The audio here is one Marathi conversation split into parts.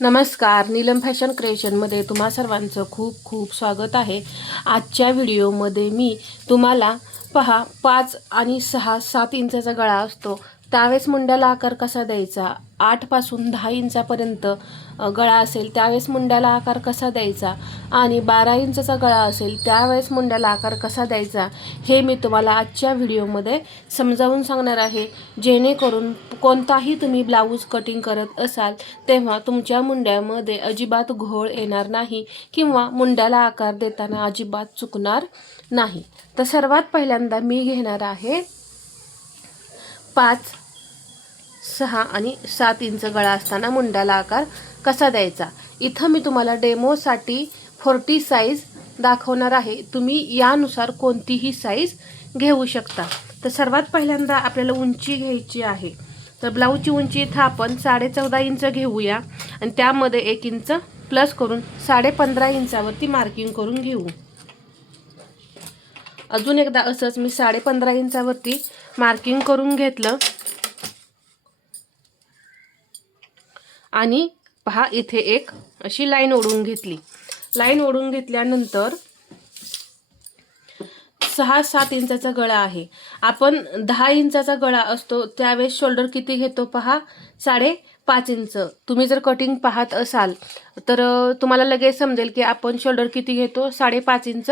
नमस्कार. नीलम फॅशन क्रिएशनमध्ये तुम्हा सर्वांचं खूप खूप स्वागत आहे. आजच्या व्हिडिओमध्ये मी तुम्हाला पहा पाच आणि सहा सात इंचाचा गळा असतो. त्यावेळेस मुंड्याला आकार कसा द्यायचा? आठपासून दहा इंचापर्यंत गळा असेल त्यावेळेस मुंड्याला आकार कसा द्यायचा? आणि बारा इंचाचा गळा असेल त्यावेळेस मुंड्याला आकार कसा द्यायचा? हे मी तुम्हाला आजच्या व्हिडिओमध्ये समजावून सांगणार आहे. जेणेकरून कोणताही तुम्ही ब्लाऊज कटिंग करत असाल तेव्हा तुमच्या मुंड्यामध्ये अजिबात घोळ येणार नाही किंवा मुंड्याला आकार देताना अजिबात चुकणार नाही. तर सर्वात पहिल्यांदा मी घेणार आहे पाच सहा आणि सात इंच गळा असताना मुंड्याला आकार कसा द्यायचा? इथं मी तुम्हाला डेमोसाठी फोर्टी साईज दाखवणार आहे. तुम्ही यानुसार कोणतीही साईज घेऊ शकता. तर सर्वात पहिल्यांदा आपल्याला उंची घ्यायची आहे. तर ब्लाऊजची उंची इथं आपण साडे चौदा इंच घेऊया. आणि त्यामध्ये एक इंच प्लस करून साडे पंधरा इंचावरती मार्किंग करून घेऊ. अजून एकदा असंच मी साडे पंधरा इंचावरती मार्किंग करून घेतलं. आणि पहा इथे एक अशी लाईन ओढून घेतली. लाईन ओढून घेतल्यानंतर सहा सात इंचाचा गळा आहे. आपण दहा इंचाचा गळा असतो त्यावेळेस शोल्डर किती घेतो पहा? साडे पाच इंच. तुम्ही जर कटिंग पाहत असाल तर तुम्हाला लगेच समजेल की आपण शोल्डर किती घेतो? साडेपाच इंच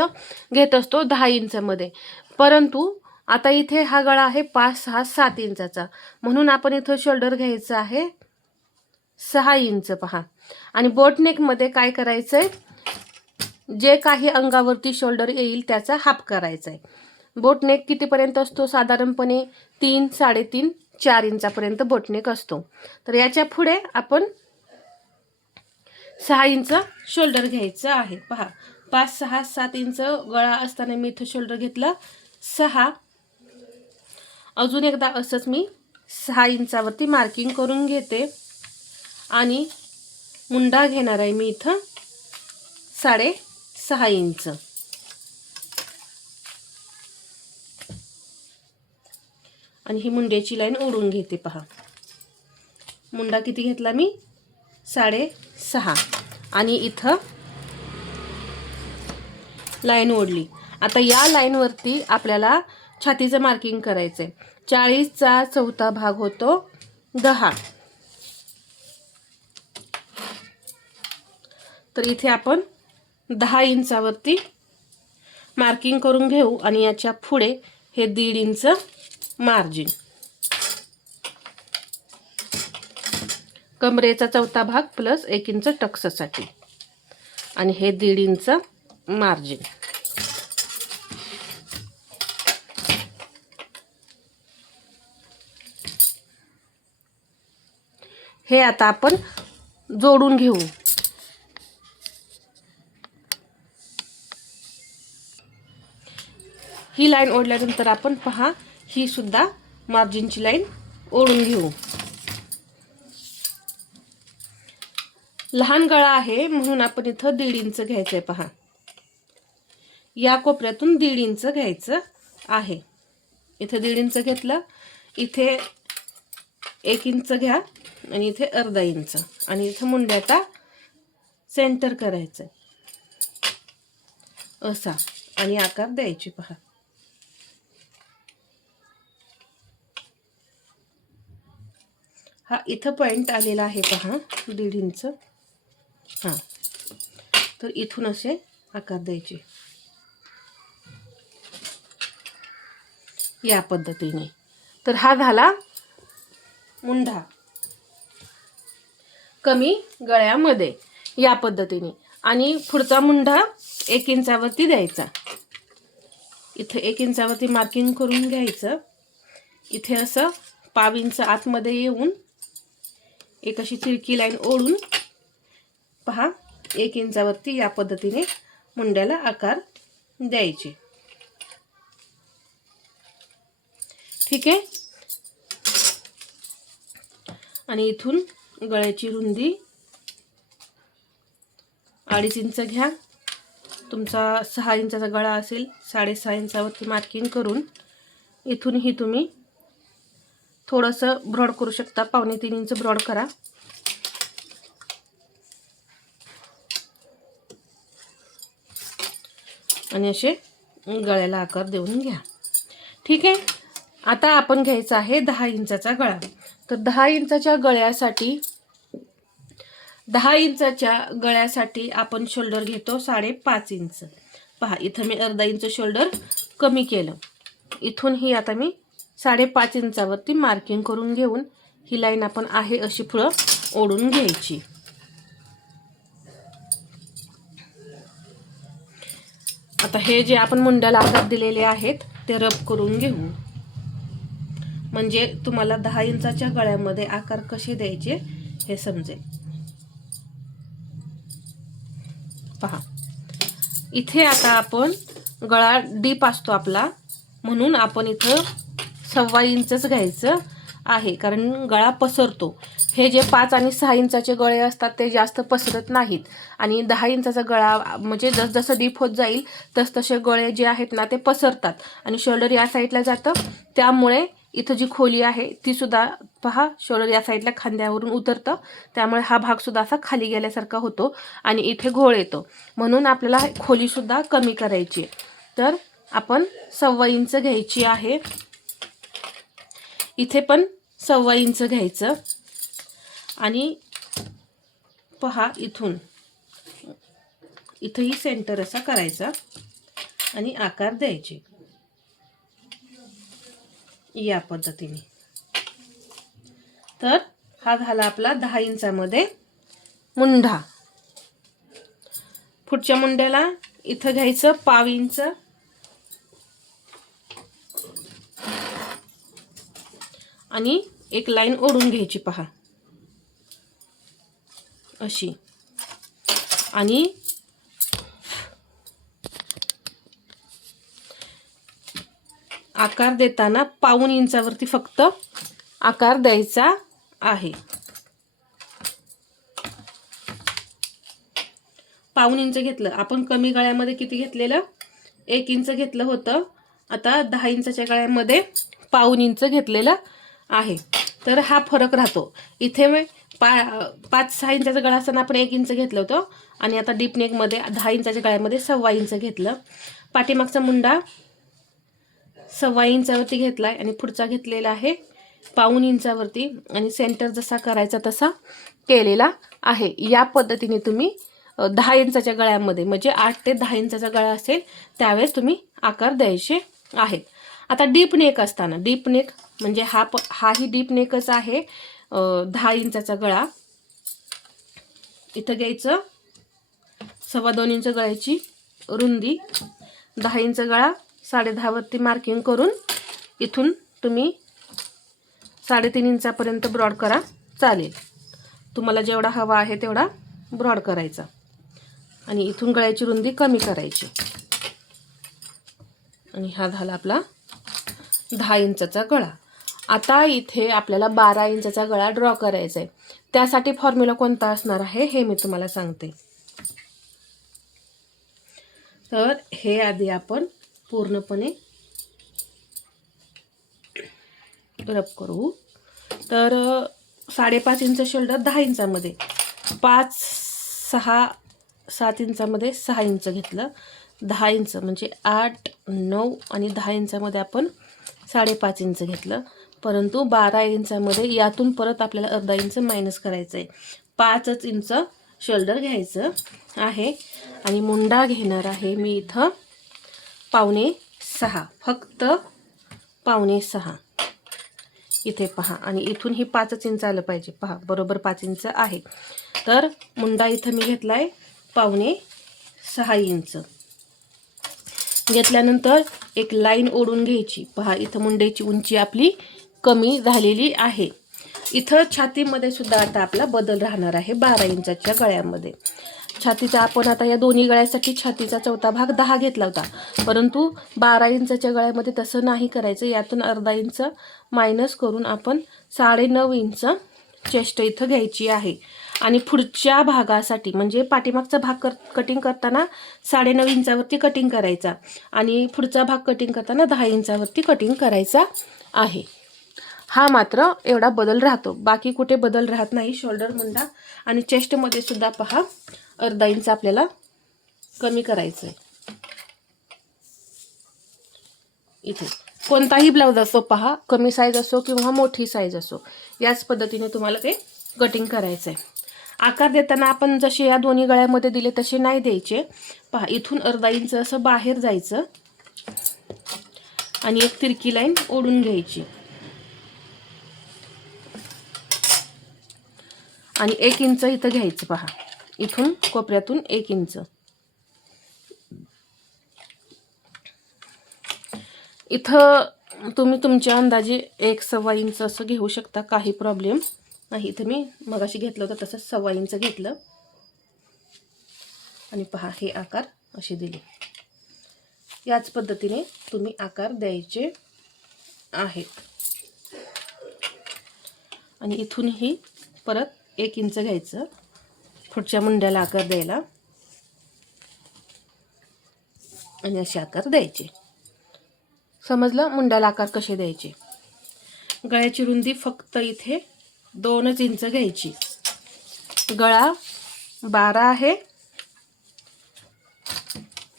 घेत असतो दहा इंचमध्ये. परंतु आता इथे हा गळा आहे पाच सहा सात इंचाचा. म्हणून आपण इथं शोल्डर घ्यायचं आहे. सहा इंच पहा. आणि बोटनेकमध्ये काय करायचं आहे जे काही अंगावरती शोल्डर येईल त्याचा हाफ करायचा आहे बोटनेक कितीपर्यंत असतो? साधारणपणे तीन साडेतीन चार इंचापर्यंत बोटनेक असतो. तर याच्यापुढे आपण सहा इंच शोल्डर घ्यायचं आहे. पहा. पाच सहा सात इंच गळा असताना मी इथं शोल्डर घेतलं. सहा. अजून एकदा असंच मी सहा इंचावरती मार्किंग करून घेते. आणि मुंडा घेणार आहे मी इथं साडे सहा इंच. आणि ही मुंड्याची लाईन ओढून घेते पहा. मुंडा किती घेतला मी? साडे सहा. आणि इथं लाईन ओढली. आता या लाईनवरती आपल्याला छातीचं मार्किंग करायचं आहे चाळीसचा चौथा भाग होतो दहा. तर इथे आपण दहा इंचावरती मार्किंग करून घेऊ आणि याच्यापुढे हे दीड इंच मार्जिन कमरेचा चौथा भाग प्लस एक इंच टक्ससाठी. आणि हे दीड इंच मार्जिन हे आता आपण जोडून घेऊ. ही लाईन ओढल्यानंतर आपण पहा ही सुद्धा मार्जिनची लाईन ओढून घेऊ. लहान गळा आहे म्हणून आपण इथं दीड इंच घ्यायचंय पहा. या कोपऱ्यातून दीड इंच घ्यायचं आहे. इथे दीड इंच घेतलं इथे एक इंच घ्या आणि इथे अर्धा इंच. आणि इथं मुंड्याचा सेंटर करायचं असा. आणि आकार द्यायची पहा. हा इथं पॉईंट आलेला आहे पहा दीड इंच हां. तर इथून असे आकार द्यायचे. या पद्धतीने. तर हा झाला मुंढा. कमी गळ्यामध्ये या पद्धतीने. आणि पुढचा मुंढा एक इंचावरती द्यायचा. इथे एक इंचावरती मार्किंग करून घ्यायचं. इथे असं पाव इंच आतमध्ये येऊन एक अशी तिरकी लाईन ओढून पहा एक इंचावरती या पद्धतीने मुंड्याला आकार द्यायचे. ठीक आहे? आणि इथून गळ्याची रुंदी अडीच इंच घ्या. तुमचा सहा इंचाचा गळा असेल साडेसहा इंचावरती मार्किंग करून इथूनही तुम्ही थोडंसं ब्रॉड करू शकता. पावणे तीन इंच ब्रॉड करा. आणि असे गळ्याला आकार देऊन घ्या. ठीक आहे? आता आपण घ्यायचा आहे दहा इंचाचा गळा. तर दहा इंचाच्या गळ्यासाठी दहा इंचाच्या गळ्यासाठी आपण शोल्डर घेतो साडेपाच इंच. पहा इथं मी अर्धा इंच शोल्डर कमी केलं. इथून ही आता मी साडेपाच इंचावरती मार्किंग करून घेऊन ही लाईन आपण आहे अशी पुढं ओढून घ्यायची. आता हे जे आपण मुंड्याला आकार दिलेले आहेत ते रब करून घेऊ. म्हणजे तुम्हाला दहा इंचाच्या गळ्यामध्ये आकार कसे द्यायचे हे समजेल. पहा. इथे आता आपण गळा डीप असतो आपला म्हणून आपण इथं सव्वा इंचच घ्यायचं आहे. कारण गळा पसरतो. हे जे पाच आणि सहा इंचाचे गळे असतात ते जास्त पसरत नाहीत. आणि दहा इंचाचा गळा म्हणजे जसजसं डीप होत जाईल तसतसे गळे जे आहेत ना ते पसरतात. आणि शोल्डर या साईडला जातं. त्यामुळे इथं जी खोली आहे ती सुद्धा पहा शोल्डर या साईडला खांद्यावरून उतरतं. त्यामुळे हा भाग सुद्धा असा खाली गेल्यासारखा होतो आणि इथे घोळ येतो. म्हणून आपल्याला खोलीसुद्धा कमी करायची आहे. तर आपण सव्वा इंच घ्यायची आहे. इथे पण सव्वा इंच घ्यायचं. आणि पहा इथून. इथंही सेंटर असा करायचा. आणि आकार द्यायचे. या पद्धतीने. तर हा झाला आपला दहा इंचामध्ये मुंढा. पुढच्या मुंड्याला इथं घ्यायचं पाव इंच. आणि एक लाईन ओढून घ्यायची पहा. अशी. आणि आकार देताना पाऊन इंचावरती फक्त आकार द्यायचा आहे. पाऊन इंच घेतलं. आपण कमी गळ्यामध्ये किती घेतलेलं? एक इंच घेतलं होतं. आता दहा इंचाच्या गळ्यामध्ये पाऊन इंच घेतलेलं. आहे. तर हा फरक राहतो. इथे मी पा पाच सहा इंचाचा गळा असताना आपण एक इंच घेतलं होतं. आणि आता डीप नेकमध्ये दहा इंचाच्या गळ्यामध्ये सव्वा इंच घेतलं. पाठीमागचा मुंडा सव्वा इंचावरती घेतला आहे आणि पुढचा घेतलेला आहे पाऊन इंचावरती. आणि सेंटर जसा करायचा तसा केलेला आहे. या पद्धतीने तुम्ही दहा इंचाच्या गळ्यामध्ये म्हणजे आठ ते दहा इंचाचा गळा असेल त्यावेळेस तुम्ही आकार द्यायचे आहेत. आता डीप नेक असताना डीप नेक म्हणजे हा प हाही डीप नेकच आहे. दहा इंचाचा गळा. इथं घ्यायचं. सव्वा दोन इंच गळ्याची रुंदी. दहा इंच गळा साडे दहावरती मार्किंग करून इथून तुम्ही साडेतीन इंचापर्यंत ब्रॉड करा. चालेल. तुम्हाला जेवढा हवा आहे तेवढा ब्रॉड करायचा. आणि इथून गळ्याची रुंदी कमी करायची. आणि हा झाला आपला दहा इंचाचा गळा. आता इथे आपल्याला बारा इंचाचा गळा ड्रॉ करायचा आहे. त्यासाठी फॉर्म्युला कोणता असणार आहे हे मी तुम्हाला सांगते. तर हे आधी आपण पूर्णपणे रब करू. तर साडेपाच इंच शोल्डर दहा इंचामध्ये. पाच सहा सात इंचामध्ये सहा इंच घेतलं. दहा इंच म्हणजे आठ नऊ आणि दहा इंचामध्ये आपण साडेपाच इंच घेतलं. परंतु बारा इंचामध्ये यातून परत आपल्याला अर्धा इंच मायनस करायचं आहे पाचच इंच शोल्डर घ्यायचं आहे. आणि मुंडा घेणार आहे मी इथं पावणे सहा. फक्त पावणे सहा. इथे पहा. आणि इथून ही पाचच इंच आलं पाहिजे. पहा बरोबर पाच इंच आहे. तर मुंडा इथं मी घेतला आहे पावणे सहा इंच. घेतल्यानंतर एक लाईन ओढून घ्यायची. पहा इथं मुंड्याची उंची आपली कमी झालेली आहे. इथं छातीमध्ये सुद्धा आता आपला बदल राहणार आहे बारा इंचाच्या गळ्यामध्ये. छातीचा आपण आता या दोन्ही गळ्यासाठी छातीचा चौथा भाग दहा घेतला होता. परंतु बारा इंचाच्या गळ्यामध्ये तसं नाही करायचं. यातून अर्धा इंच मायनस करून आपण साडेनऊ इंच चेस्ट इथं घ्यायची आहे. आणि पुढच्या भागासाठी म्हणजे पाठीमागचा भाग कर कटिंग करताना साडेनऊ इंचावरती कटिंग करायचा. आणि पुढचा भाग कटिंग करताना दहा इंचावरती कटिंग करायचा आहे. हा मात्र एवढा बदल राहतो. बाकी कुठे बदल राहत नाही. शोल्डर मुंडा आणि चेस्टमध्ये सुद्धा पहा अर्धा इंच आपल्याला कमी करायचं आहे इथे. कोणताही ब्लाऊज असो पहा कमी साईज असो किंवा मोठी साईज असो याच पद्धतीने तुम्हाला ते कटिंग करायचं आहे आकार देताना आपण जसे या दोन्ही गळ्यामध्ये दिले तसे नाही द्यायचे. पहा इथून अर्धा इंच असं बाहेर जायचं. आणि एक तिरकी लाईन ओढून घ्यायची. आणि एक इंच इथं घ्यायचं पहा. इथून कोपऱ्यातून एक इंच. इथं तुम्ही तुमच्या अंदाजे एक सव्वा इंच असं घेऊ शकता काही प्रॉब्लेम नाही. इथं मी मगाशी घेतलं होतं तसंच सव्वा इंच घेतलं. आणि पहा हे आकार असे दिले. याच पद्धतीने तुम्ही आकार द्यायचे आहेत. आणि इथूनही परत एक इंच घ्यायचं. पुढच्या मुंड्याला आकार द्यायला. आणि असे आकार द्यायचे. समजलं? मुंड्याला आकार कसे द्यायचे? गळ्याची रुंदी फक्त इथे दोनच इंच घ्यायची. गळा बारा आहे.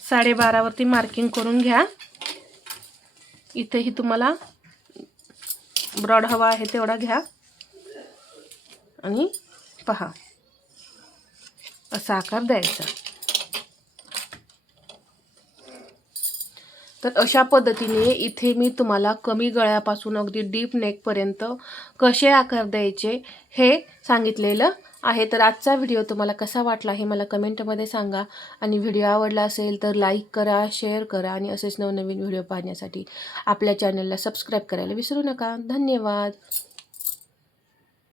साडेबारावरती मार्किंग करून घ्या. इथेही तुम्हाला ब्रॉड हवा आहे तेवढा घ्या. आणि पहा. असा आकार द्यायचा. तर अशा पद्धतीने इथे मी तुम्हाला कमी गळ्यापासून अगदी डीप नेकपर्यंत कसे आकार द्यायचे हे सांगितलेलं आहे. तर आजचा व्हिडिओ तुम्हाला कसा वाटला हे मला कमेंटमध्ये सांगा. आणि व्हिडिओ आवडला असेल तर लाईक करा शेअर करा आणि असेच नवनवीन व्हिडिओ पाहण्यासाठी आपल्या चॅनलला सबस्क्राईब करायला विसरू नका. धन्यवाद.